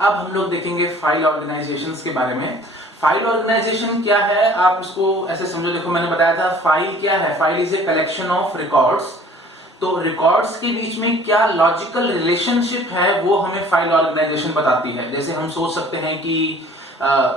अब हम लोग देखेंगे फाइल ऑर्गेनाइजेशन के बारे में। फाइल ऑर्गेनाइजेशन क्या है, आप इसको ऐसे समझो। देखो मैंने बताया था फाइल क्या है, file is a collection of records. तो रिकॉर्ड्स के बीच में क्या लॉजिकल रिलेशनशिप है वो हमें फाइल ऑर्गेनाइजेशन बताती है। जैसे हम सोच सकते हैं कि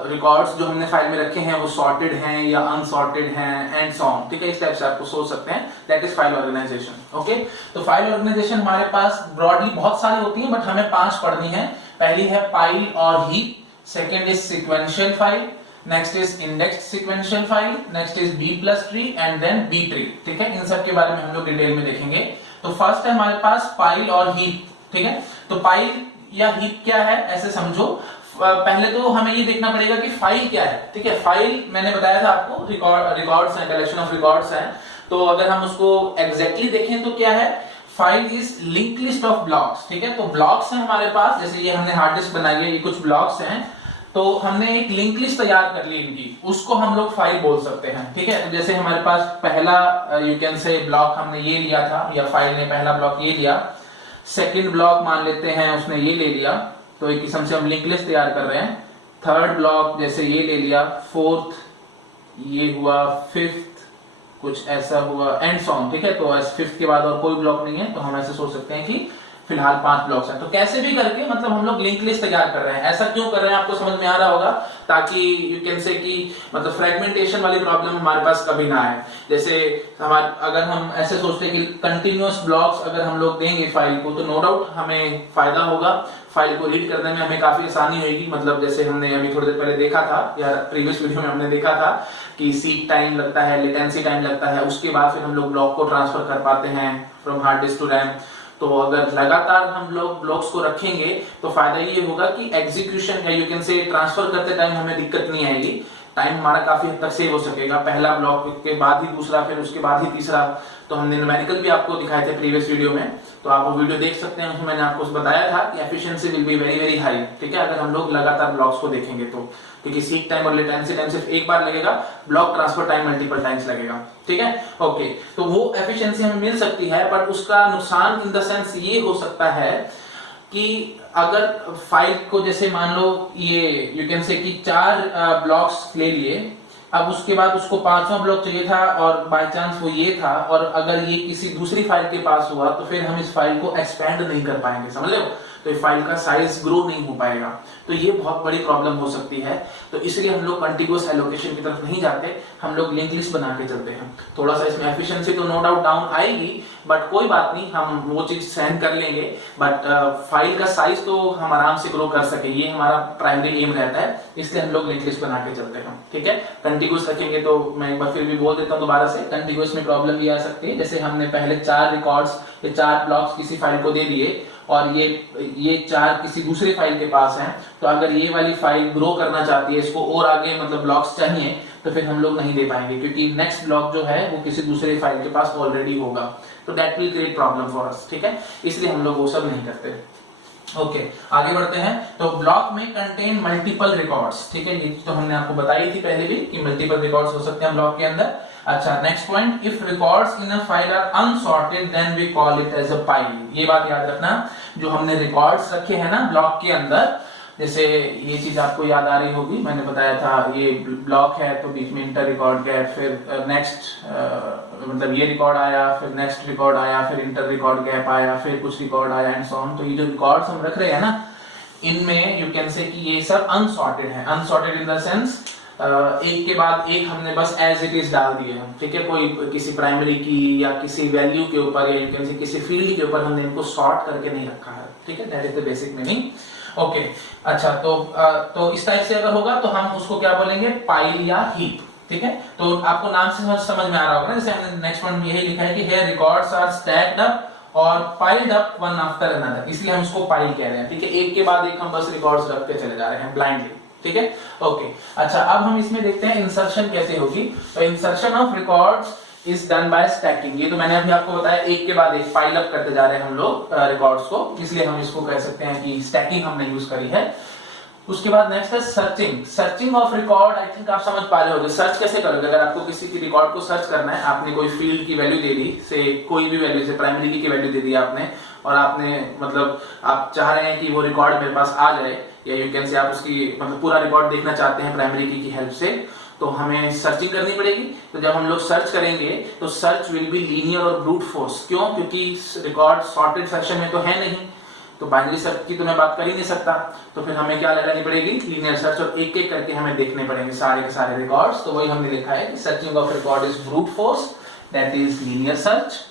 रिकॉर्ड्स जो हमने फाइल में रखे हैं वो सॉर्टेड हैं या अनसॉर्टेड हैं एंड सो ऑन, ठीक है। इस टाइप से आपको सोच सकते हैं, that is file organization. Okay, तो फाइल ऑर्गेनाइजेशन हमारे पास ब्रॉडली बहुत सारी होती है, बट हमें 5 पढ़नी है। पहली है पाइल और heap, second is sequential file, next is indexed sequential file, next is B plus tree and then B tree, ठीक है। इन सब के बारे में हम लोग डिटेल में देखेंगे। तो फर्स्ट है हमारे पास पाइल और हीप, ठीक है। तो पाइल या हीप क्या है ऐसे समझो। पहले तो हमें ये देखना पड़ेगा कि फाइल क्या है, ठीक है। फाइल मैंने बताया था आपको रिकॉर्ड्स है, कलेक्शन ऑफ रिकॉर्ड्स है। तो अगर हम उसको एग्जैक्टली देखें तो क्या है, file is link list of blocks, ठीक है। तो ब्लॉक्स हैं हमारे पास, जैसे ये हमने हार्ड डिस्क बनाई है, ये कुछ ब्लॉक्स हैं। तो हमने एक लिंक लिस्ट तैयार कर ली इनकी, उसको हम लोग फाइल बोल सकते हैं, ठीक है। जैसे हमारे पास पहला यू कैन से ब्लॉक हमने ये लिया था, या फाइल ने पहला ब्लॉक ये लिया, सेकंड ब्लॉक मान लेते हैं उसने ये ले लिया, तो एक किस्म से हम लिंक लिस्ट तैयार कर रहे हैं। थर्ड ब्लॉक जैसे ये ले लिया, फोर्थ ये हुआ, फिफ्थ कुछ ऐसा हुआ एंड सो ऑन, ठीक है। तो फिफ्थ के बाद और कोई ब्लॉक नहीं है, तो हम ऐसे सोच सकते हैं कि फिलहाल 5 ब्लॉक्स हैं। तो कैसे भी करके मतलब हम लोग लिंक लिस्ट तैयार कर रहे हैं। ऐसा क्यों कर रहे हैं आपको समझ में आ रहा होगा, ताकि यू कैन से कि मतलब फ्रेगमेंटेशन वाली प्रॉब्लम हमारे पास कभी ना आए। जैसे अगर हम ऐसे सोचते हैं कि कंटिन्यूअस ब्लॉक्स अगर हम लोग देंगे फाइल को, तो नो डाउट हमें फायदा होगा, फाइल को रीड करने में हमें काफी आसानी होगी। मतलब जैसे हमने अभी थोड़ी देर पहले देखा था, या प्रीवियस वीडियो में हमने देखा था कि सीक टाइम लगता है, लेटेंसी टाइम लगता है, उसके बाद फिर हम लोग ब्लॉक को ट्रांसफर कर पाते हैं from hard disk to RAM. तो अगर लगातार हम लोग ब्लॉक्स को रखेंगे तो फायदा ये होगा कि एग्जीक्यूशन या यू कैन से ट्रांसफर करते टाइम हमें दिक्कत नहीं आएगी, टाइम हमारा काफी हद तक सेव हो सकेगा। पहला ब्लॉक के बाद ही दूसरा, फिर उसके बाद ही तीसरा। तो हमने न्यूमेरिकल भी आपको दिखाए थे प्रीवियस वीडियो में, तो आप वो वीडियो देख सकते हैं। उसमें मैंने आपको बताया था कि efficiency will be very very high, ठीक है, अगर हम लोग लगातार ब्लॉक्स को देखेंगे तो। क्योंकि सीक टाइम और लेटेंसी टाइम सिर्फ एक बार लगेगा, block transfer time multiple times लगेगा, ठीक है। ओके, तो वो एफिशिएंसी हमें मिल सकती है, बट उसका नुकसान इन द सेंस ये हो सकता है कि अगर फाइल को जैसे मान लो ये यू कैन से कि 4 ब्लॉक्स ले लिए, अब उसके बाद उसको 5वां ब्लॉक चाहिए था और बाय चांस वो ये था, और अगर ये किसी दूसरी फाइल के पास हुआ तो फिर हम इस फाइल को एक्सपेंड नहीं कर पाएंगे, समझ लो। तो फाइल का साइज ग्रो नहीं हो पाएगा, तो ये बहुत बड़ी प्रॉब्लम हो सकती है। तो इसलिए हम लोग कंटिन्यूअस एलोकेशन की तरफ नहीं जाते, हम लोग लिंक लिस्ट बना के चलते हैं। थोड़ा सा इसमें एफिशिएंसी तो नो डाउट डाउन आएगी, बट कोई बात नहीं, हम वो चीज सहन कर लेंगे। बट फाइल का साइज तो हम आराम से ग्रो कर सके, ये हमारा प्राइमरी एम रहता है, इसलिए हम लोग लिंक लिस्ट बना के चलते हैं, ठीक है। कंटिन्यूअस रखेंगे तो मैं एक बार फिर भी बोल देता हूँ दोबारा से, कंटिन्यूअस में प्रॉब्लम ये आ सकती है, जैसे हमने पहले 4 रिकॉर्ड्स या 4 ब्लॉक्स किसी फाइल को दे दिए और ये 4 किसी दूसरे फाइल के पास हैं, तो अगर ये वाली फाइल ग्रो करना चाहती है, इसको और आगे मतलब ब्लॉक्स चाहिए, तो फिर हम लोग नहीं दे पाएंगे, क्योंकि नेक्स्ट ब्लॉक जो है वो किसी दूसरे फाइल के पास ऑलरेडी होगा। तो that will create problem for us, ठीक है। इसलिए हम लोग वो सब नहीं करते। ओके, आगे बढ़ते हैं। तो ब्लॉक में कंटेन मल्टीपल रिकॉर्ड्स, ठीक है, ये तो हमने आपको बताई थी पहले भी कि मल्टीपल रिकॉर्ड्स हो सकते हैं ब्लॉक के अंदर। अच्छा, next point, if records in a file are unsorted then we call it as a pile. ये बात याद रखना, जो हमने रिकॉर्ड्स रखे हैं ना ब्लॉक के अंदर, जैसे ये चीज आपको याद आ रही होगी, मैंने बताया था ये ब्लॉक है तो बीच में इंटर रिकॉर्ड गैप, फिर नेक्स्ट मतलब ये रिकॉर्ड आया, फिर नेक्स्ट रिकॉर्ड आया, फिर इंटर रिकॉर्ड गैप आया, फिर कुछ रिकॉर्ड आया एंड सो ऑन। तो ये जो रिकॉर्ड्स हम रख रहे हैं ना, इनमें यू कैन से कि ये सब अनसॉर्टेड है। अनसॉर्टेड इन द सेंस एक के बाद एक हमने बस एज इट इज डाल दिए हैं, ठीक है। कोई किसी प्राइमरी की या किसी वैल्यू के ऊपर या यू कैन से किसी फील्ड के ऊपर हमने इनको सॉर्ट करके नहीं रखा है, ठीक है। That is the basic meaning. Okay, अच्छा, तो इस टाइप से अगर होगा तो हम उसको क्या बोलेंगे, पाइल या हीप, ठीक है। तो आपको नाम से समझ में आ रहा होगा ना, जैसे हमने नेक्स्ट वन में यही लिखा है कि here records are stacked up और piled up one after another, इसलिए हम इसको पाइल कह रहे हैं, ठीक है। एक के बाद एक हम बस रिकॉर्ड्स रख के चले जा रहे हैं ब्लाइंडली, ठीक है। ओके, अच्छा, अब हम इसमें देखते हैं इंसर्शन कैसे होगी। तो insertion of records is done by stacking. ये तो मैंने अभी आपको बताया, एक के बाद एक पाइल अप करते जा रहे हैं हम लोग रिकॉर्ड्स को, इसलिए हम इसको कह सकते हैं कि स्टैकिंग हमने यूज करी है। उसके बाद नेक्स्ट है searching. Searching of record, I think आप समझ पा रहे होंगे। सर्च कैसे करोगे, अगर आपको किसी की रिकॉर्ड को सर्च करना है, आपने कोई फील्ड की वैल्यू दे दी, से कोई भी वैल्यू, से प्राइमरी की वैल्यू दे दी आपने, और आपने मतलब आप चाह रहे हैं कि वो रिकॉर्ड मेरे पास आ जाए, या यू कैन से आप उसकी मतलब पूरा रिकॉर्ड देखना चाहते हैं प्राइमरी की हेल्प से, तो हमें सर्चिंग करनी पड़ेगी। तो जब हम लोग सर्च करेंगे तो सर्च विल बी लीनियर और ब्रूट फोर्स। क्यों? क्योंकि रिकॉर्ड सॉर्टेड फैशन में तो है नहीं, तो बाइनरी सर्च की तो मैं बात कर ही नहीं सकता। तो फिर हमें क्या लगानी पड़ेगी? लीनियर सर्च, और एक एक करके हमें देखने पड़ेंगे सारे के सारे रिकॉर्ड्स। तो वही हमने लिखा है कि searching of record is brute force, that is linear search.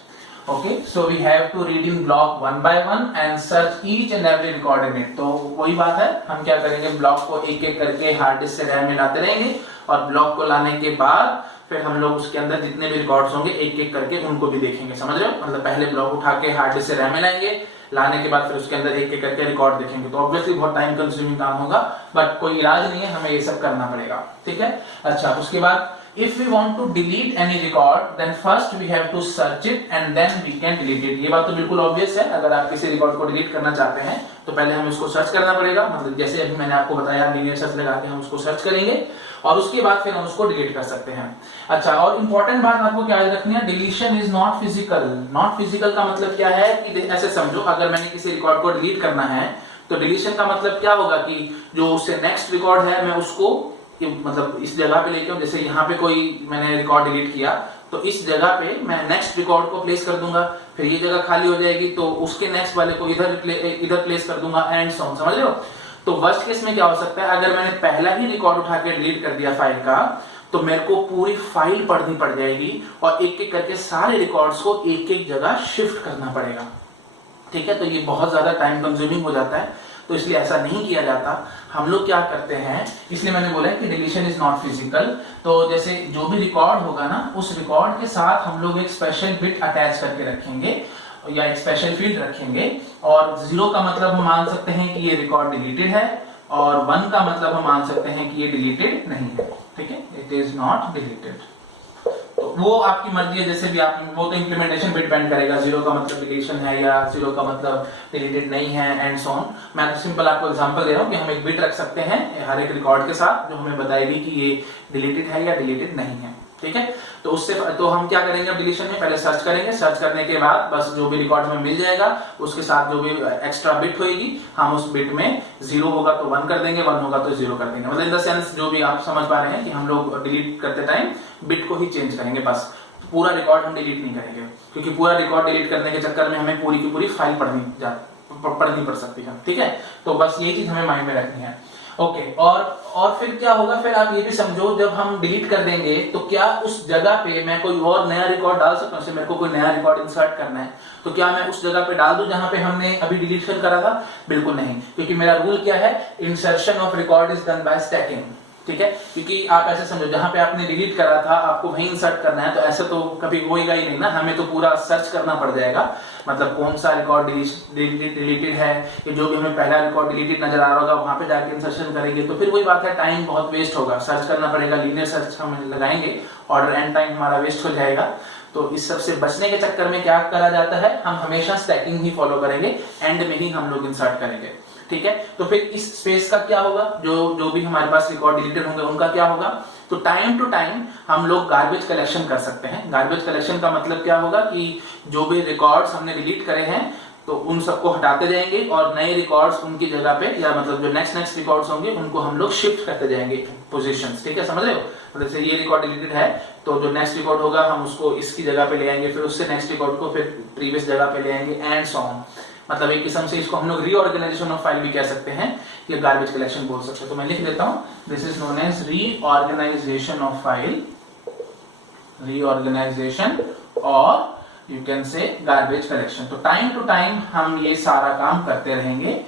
Okay, so we have to read in block one by one and search each and every record in it. तो वही बात है, हम क्या करेंगे, ब्लॉक को एक एक करके हार्ड डिस्क से रैम में लाते रहेंगे, और ब्लॉक को लाने के बाद फिर हम लोग उसके अंदर जितने भी रिकॉर्ड्स होंगे एक एक करके उनको भी देखेंगे। समझ रहे हो? मतलब पहले ब्लॉक उठा के हार्ड डिस्क से रैम में लाएंगे, लाने के बाद फिर उसके अंदर एक एक करके रिकॉर्ड देखेंगे। तो ऑब्वियसली बहुत टाइम कंज्यूमिंग काम होगा, बट कोई इलाज नहीं है, हमें ये सब करना पड़ेगा। ठीक है। अच्छा, उसके बाद if we want to delete any record, then first we have to search it and then we can delete it। ये बात तो बिल्कुल ऑब्वियस है, अगर आप किसी रिकॉर्ड को डिलीट करना चाहते हैं तो पहले हमें उसको सर्च करना पड़ेगा। मतलब जैसे अभी मैंने आपको बताया, लीनियर सर्च लगा के हम उसको सर्च करेंगे और उसके बाद फिर हम उसको डिलीट कर सकते हैं। अच्छा, और इंपॉर्टेंट बात आपको क्या याद रखनी है, deletion is not physical. Not physical का मतलब क्या है कि ऐसे समझो, अगर मैंने किसी रिकॉर्ड को डिलीट करना है तो डिलीशन का मतलब क्या होगा कि जो उससे नेक्स्ट रिकॉर्ड है मैं उसको मतलब इस जगह पे लेके, जैसे यहाँ पे कोई मैंने रिकॉर्ड डिलीट किया तो इस जगह पे मैं नेक्स्ट रिकॉर्ड को प्लेस कर दूंगा, फिर ये जगह खाली हो जाएगी तो उसके नेक्स्ट वाले को इधर प्लेस कर दूंगा, एंड सो ऑन। समझ रहे हो? तो वर्स्ट केस में क्या हो सकता है, अगर मैंने पहला ही रिकॉर्ड उठा के डिलीट कर दिया फाइल का, तो मेरे को पूरी फाइल पढ़नी पड़ जाएगी और एक एक करके सारे रिकॉर्ड्स को एक एक जगह शिफ्ट करना पड़ेगा। ठीक है, तो ये बहुत ज्यादा टाइम कंज्यूमिंग हो जाता है, तो इसलिए ऐसा नहीं किया जाता। हम लोग क्या करते हैं, इसलिए मैंने बोला है कि डिलीशन इज नॉट फिजिकल। तो जैसे जो भी रिकॉर्ड होगा ना, उस रिकॉर्ड के साथ हम लोग एक स्पेशल बिट अटैच करके रखेंगे या एक स्पेशल फील्ड रखेंगे, और 0 का मतलब हम मान सकते हैं कि ये रिकॉर्ड डिलीटेड है, और 1 का मतलब हम मान सकते हैं कि ये डिलीटेड नहीं है। ठीक है, इट इज नॉट डिलीटेड। वो आपकी मर्जी है, जैसे भी आप, वो तो इंप्लीमेंटेशन पे डिपेंड करेगा, 0 का मतलब डिलीशन है या 0 का मतलब डिलीटेड नहीं है, एंड सो ऑन। मैं तो सिंपल आपको एग्जांपल दे रहा हूँ कि हम एक बिट रख सकते हैं हर एक रिकॉर्ड के साथ जो हमें बताएगी कि ये डिलीटेड है या डिलीटेड नहीं है। ठीक है, तो उससे तो हम क्या करेंगे, डिलीशन में पहले सर्च करेंगे, सर्च करने के बाद बस जो भी रिकॉर्ड में मिल जाएगा उसके साथ जो भी एक्स्ट्रा बिट होगी हम उस बिट में 0 होगा तो 1 कर देंगे, 1 होगा तो 0 कर देंगे। मतलब इन द सेंस जो भी आप समझ पा रहे हैं कि हम लोग डिलीट करते टाइम बिट को ही चेंज करेंगे, बस पूरा रिकॉर्ड हम डिलीट नहीं करेंगे, क्योंकि पूरा रिकॉर्ड डिलीट करने के चक्कर में हमें पूरी की पूरी फाइल पढ़नी पड़ सकती है। ठीक है, तो बस ये चीज हमें माइंड में रखनी है। ओके, और फिर क्या होगा, फिर आप ये भी समझो, जब हम डिलीट कर देंगे तो क्या उस जगह पे मैं कोई और नया रिकॉर्ड डाल सकता हूँ? जैसे मेरे को कोई नया रिकॉर्ड इंसर्ट करना है तो क्या मैं उस जगह पे डाल दूं जहां पे हमने अभी डिलीशन करा था? बिल्कुल नहीं, क्योंकि मेरा रूल क्या है, insertion of record is done by stacking. ठीक है, क्योंकि आप ऐसे समझो, जहां पे आपने डिलीट करा था आपको वहीं इंसर्ट करना है, तो ऐसे तो कभी होएगा ही नहीं ना, हमें तो पूरा सर्च करना पड़ जाएगा, मतलब कौन सा रिकॉर्ड डिलीटेड है, कि जो भी हमें पहला रिकॉर्ड डिलीटेड नजर आ रहा होगा वहां पे जाके इंसर्शन करेंगे, तो फिर वही बात है, टाइम बहुत वेस्ट होगा, सर्च करना पड़ेगा, लीनियर सर्च हम लगाएंगे, ऑर्डर एंड टाइम हमारा वेस्ट हो जाएगा। तो इस सब से बचने के चक्कर में क्या करा जाता है, हम हमेशा स्टैकिंग ही फॉलो करेंगे, एंड में ही हम लोग इंसर्ट करेंगे। ठीक है, तो फिर इस स्पेस का क्या होगा, जो भी हमारे पास रिकॉर्ड डिलीटेड होंगे उनका क्या होगा, तो टाइम टू टाइम हम लोग गार्बेज कलेक्शन कर सकते हैं। गार्बेज कलेक्शन का मतलब क्या होगा कि जो भी रिकॉर्ड्स हमने डिलीट करे हैं तो उन सबको हटाते जाएंगे और नए रिकॉर्ड्स उनकी जगह पे, या मतलब जो नेक्स्ट रिकॉर्ड्स होंगे उनको हम लोग शिफ्ट करते जाएंगे पोजीशंस। ठीक है, समझ रहे हो? मतलब जैसे ये रिकॉर्ड डिलीटेड है तो जो नेक्स्ट रिकॉर्ड होगा हम उसको इसकी जगह पे ले आएंगे, फिर उससे नेक्स्ट रिकॉर्ड को फिर प्रीवियस जगह पे ले आएंगे, एंड सो ऑन। मतलब एक किस्म से इसको हम लोग रीऑर्गेनाइजेशन ऑफ फाइल भी कह सकते हैं, या गार्बेज कलेक्शन बोल सकते हैं। तो मैं लिख देता हूं, this is known as reorganisation of file, reorganisation, और you can say garbage collection. तो टाइम टू टाइम हम ये सारा काम करते रहेंगे,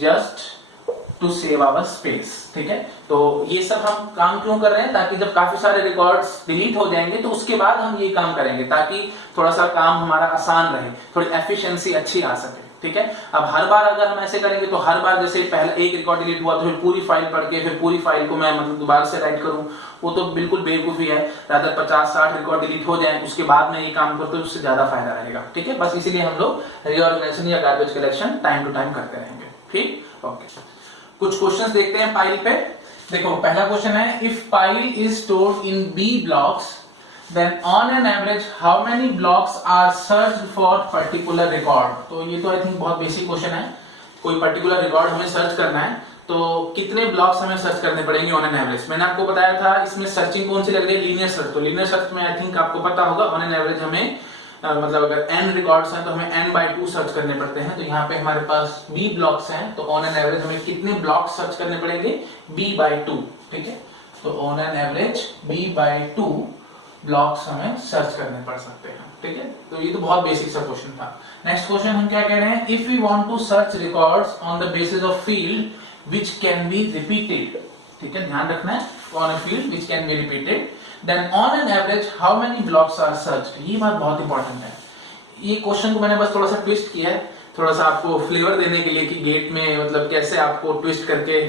just to save our space. ठीक है, तो ये सब हम काम क्यों कर रहे हैं, ताकि जब काफी सारे रिकॉर्ड्स डिलीट हो जाएंगे तो उसके बाद हम ये काम करेंगे, ताकि थोड़ा सा काम हमारा आसान रहे, थोड़ी एफिशिएंसी अच्छी आ सके। ठीक है, अब हर बार अगर हम ऐसे करेंगे तो हर बार जैसे पहले एक रिकॉर्ड डिलीट हुआ तो फिर पूरी फाइल पढ़ के फिर पूरी फाइल को मैं मतलब दोबारा से राइट करूं, वो तो बिल्कुल बेवकूफी है। रादर 50-60 रिकॉर्ड डिलीट हो जाए उसके बाद में ये काम करते तो उससे ज्यादा फायदा रहेगा। ठीक है, बस इसीलिए हम लोग रीऑर्गेनाइजेशन या garbage collection time to time करते रहेंगे। ठीक, ओके, कुछ क्वेश्चंस देखते हैं पाइल पे। देखो पहला क्वेश्चन है, if pile is stored in B blocks then on an average how many blocks are search for particular record. तो ये तो आई थिंक बहुत बेसिक क्वेश्चन है, कोई पर्टिकुलर रिकॉर्ड हमें सर्च करना है तो कितने ब्लॉक्स हमें सर्च करने पड़ेंगे ऑन एन एवरेज। मैंने आपको बताया था इसमें सर्चिंग कौन सी लग रही है, लीनियर सर्च। तो लीनियर सर्च में आई थिंक आपको पता होगा ऑन एन एवरेज हमें मतलब अगर n रिकॉर्ड्स हैं तो हमें n/2 सर्च करने पड़ते हैं। तो यहाँ पे हमारे पास b ब्लॉक्स हैं, तो ऑन एन एवरेज हमें कितने ब्लॉक्स सर्च करने पड़ेंगे, b/2। ठीक है, तो on an average b/2 blocks हमें सर्च करने पड़ सकते हैं। ठीक है, तो ये तो बहुत बेसिक सा क्वेश्चन था। नेक्स्ट क्वेश्चन हम क्या कह रहे हैं, if we want to search records on the basis of field which can be repeated. ठीक है, ध्यान रखना है, on a field which can be repeated, then on an average how many blocks are searched. ये बात बहुत important है। ये क्वेश्चन को मैंने बस थोड़ा सा ट्विस्ट किया है, थोड़ा सा आपको फ्लेवर देने के लिए कि गेट में मतलब कैसे आपको ट्विस्ट करके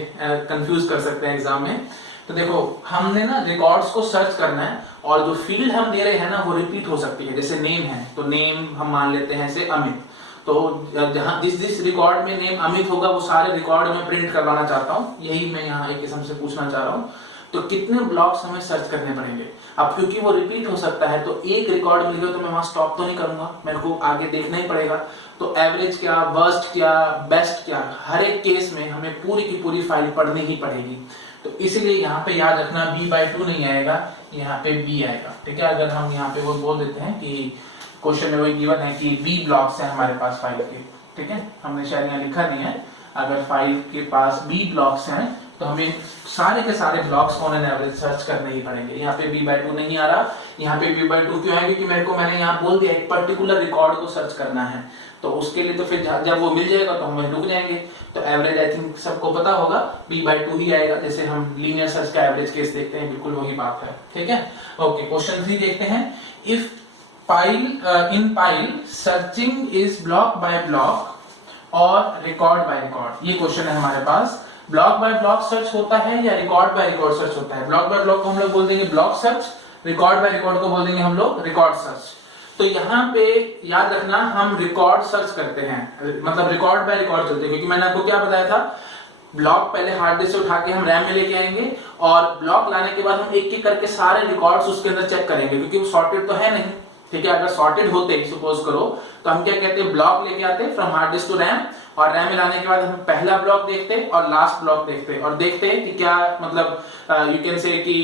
कंफ्यूज कर सकते हैं एग्जाम में। तो देखो, हमने ना रिकॉर्ड्स को सर्च करना है और जो फील्ड हम दे रहे हैं ना वो रिपीट हो सकती है। जैसे नेम है तो नेम हम मान लेते हैं से अमित, तो जहां जिस रिकॉर्ड में नेम अमित होगा वो सारे रिकॉर्ड में प्रिंट करवाना चाहता हूँ, यही मैं यहाँ एक किस्म से पूछना चाह रहा हूँ। तो कितने ब्लॉक्स हमें सर्च करने पड़ेंगे। अब क्योंकि वो रिपीट हो सकता है तो एक रिकॉर्ड मिल गया तो मैं वहां स्टॉप तो नहीं करूंगा, मेरे को आगे देखना ही पड़ेगा। तो एवरेज क्या, वर्स्ट क्या, बेस्ट क्या, हर एक केस में हमें पूरी की पूरी फाइल पढ़नी ही पड़ेगी। तो इसलिए यहाँ पे याद रखना b/2 नहीं आएगा, यहाँ पे b आएगा। ठीक है, अगर हम यहाँ पे वो बोल देते हैं कि क्वेश्चन में वही गिवन है कि b ब्लॉक्स है हमारे पास फाइल के। ठीक है, हमने शायद यहाँ लिखा नहीं है, अगर फाइल के पास b ब्लॉक्स हैं तो हमें सारे के सारे blocks on an average search करने ही पड़ेंगे। यहाँ पे b/2 नहीं आ रहा, यहाँ पे b/2 क्यों है, क्योंकि मैंने यहाँ बोल दिया एक पर्टिकुलर रिकॉर्ड को सर्च करना है, तो उसके लिए तो फिर जब वो मिल जाएगा तो हम रुक जाएंगे। तो एवरेज आई थिंक सबको पता होगा b/2 ही आएगा, जैसे हम लीनियर सर्च का एवरेज केस देखते हैं, बिल्कुल वही बात है। ठीक है, ओके, क्वेश्चन 3 देखते हैं। If in pile searching is block bye block और रिकॉर्ड बाय रिकॉर्ड, ये क्वेश्चन है हमारे पास। ब्लॉक बाय ब्लॉक सर्च होता है या रिकॉर्ड बाय रिकॉर्ड सर्च होता है। ब्लॉक बाय ब्लॉक को हम लोग बोल देंगे block search, record by record को बोल देंगे हम लोग रिकॉर्ड सर्च। तो यहाँ पे याद रखना हम रिकॉर्ड सर्च करते हैं, मतलब रिकॉर्ड बाय रिकॉर्ड चलते हैं, क्योंकि मैंने आपको क्या बताया था, ब्लॉक पहले हार्ड डिस्क से उठा के हम रैम में लेके आएंगे और ब्लॉक लाने के बाद हम एक एक करके सारे रिकॉर्ड्स उसके अंदर चेक करेंगे, क्योंकि वो सॉर्टेड तो है नहीं। ठीक है, अगर सॉर्टेड होते सपोज करो तो हम क्या कहते हैं, ब्लॉक लेके आते from hard disk to RAM, और रैम में लाने के बाद हम पहला ब्लॉक देखते और लास्ट ब्लॉक देखते और देखते कि क्या मतलब यू कैन से कि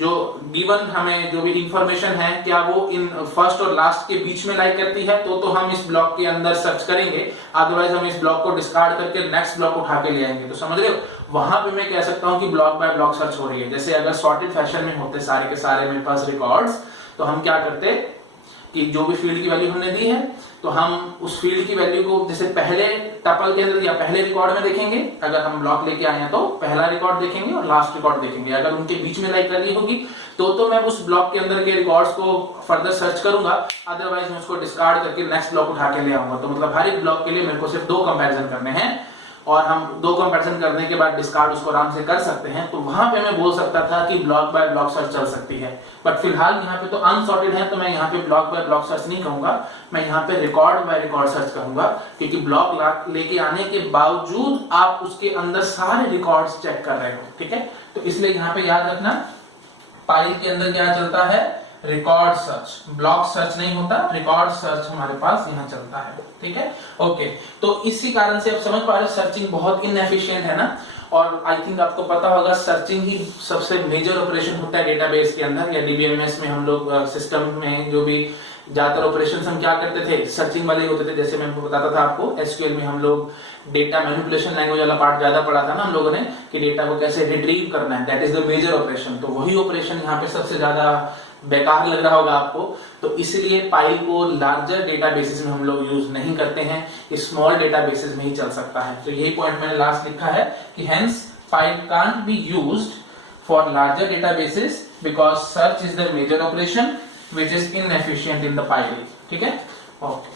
जो गिवन हमें जो भी इंफॉर्मेशन है क्या वो इन फर्स्ट और लास्ट के बीच में लाई करती है, तो हम इस ब्लॉक के अंदर सर्च करेंगे, अदरवाइज हम इस ब्लॉक को डिस्कार्ड करके नेक्स्ट ब्लॉक उठा के ले आएंगे। तो समझ रहे हो, वहां पे मैं कह सकता हूं कि ब्लॉक बाय ब्लॉक सर्च हो रही है। जैसे अगर सॉर्टेड फैशन में होते सारे के सारे मेरे पास रिकॉर्ड्स, तो हम क्या करते कि जो भी फील्ड की वैल्यू हमने दी है तो हम उस फील्ड की वैल्यू को जैसे पहले टपल के अंदर या पहले रिकॉर्ड में देखेंगे, अगर हम ब्लॉक लेके आए हैं तो पहला रिकॉर्ड देखेंगे और लास्ट रिकॉर्ड देखेंगे। अगर उनके बीच में लाइक करनी होगी तो मैं उस ब्लॉक के अंदर के रिकॉर्ड्स को फर्दर सर्च करूंगा, अदरवाइज मैं उसको डिस्कार्ड करके नेक्स्ट ब्लॉक उठा के ले आऊंगा। तो मतलब हर एक ब्लॉक के लिए मेरे को सिर्फ 2 कंपैरिजन करने हैं और हम 2 कंपैरिजन करने के बाद डिस्कार्ड उसको आराम से कर सकते हैं। तो वहां पे मैं बोल सकता था कि ब्लॉक बाय ब्लॉक सर्च चल सकती है, बट फिलहाल यहाँ पे तो अनसॉर्टेड है तो मैं यहाँ पे ब्लॉक बाय ब्लॉक सर्च नहीं कहूंगा, मैं यहाँ पे रिकॉर्ड बाय रिकॉर्ड सर्च कहूंगा, क्योंकि ब्लॉक लेके आने के बावजूद आप उसके अंदर सारे रिकॉर्ड्स चेक कर रहे हो। ठीक है, तो इसलिए यहाँ पे याद रखना फाइल के अंदर क्या चलता है, रिकॉर्ड सर्च, ब्लॉक सर्च नहीं होता, रिकॉर्ड सर्च हमारे पास यहाँ चलता है। ठीक है, ओके, तो इसी कारण से आप समझ पा रहे सर्चिंग बहुत इनएफिशिएंट है ना, और आई थिंक आपको पता होगा सर्चिंग ही सबसे मेजर ऑपरेशन होता है डेटाबेस के अंदर या डीबीएमएस में। हम लोग सिस्टम में जो भी ज्यादातर ऑपरेशंस हम क्या करते थे, सर्चिंग वाले होते थे। जैसे मैं बताता था आपको एसक्यूएल में हम लोग डेटा मैनिपुलेशन लैंग्वेज वाला पार्ट ज्यादा पढ़ा था ना हम लोगों ने, कि डेटा को कैसे रिट्रीव करना है, that is the major operation. तो वही ऑपरेशन यहाँ पे सबसे ज्यादा बेकार लग रहा होगा आपको, तो इसलिए पाइल को लार्जर डेटाबेसेस में हम लोग यूज नहीं करते हैं, स्मॉल डेटाबेसेस में ही चल सकता है। तो यही पॉइंट मैंने लास्ट लिखा है कि hence pile can't be used for larger databases because search is the major operation which is inefficient in the pile. ठीक है, ओके।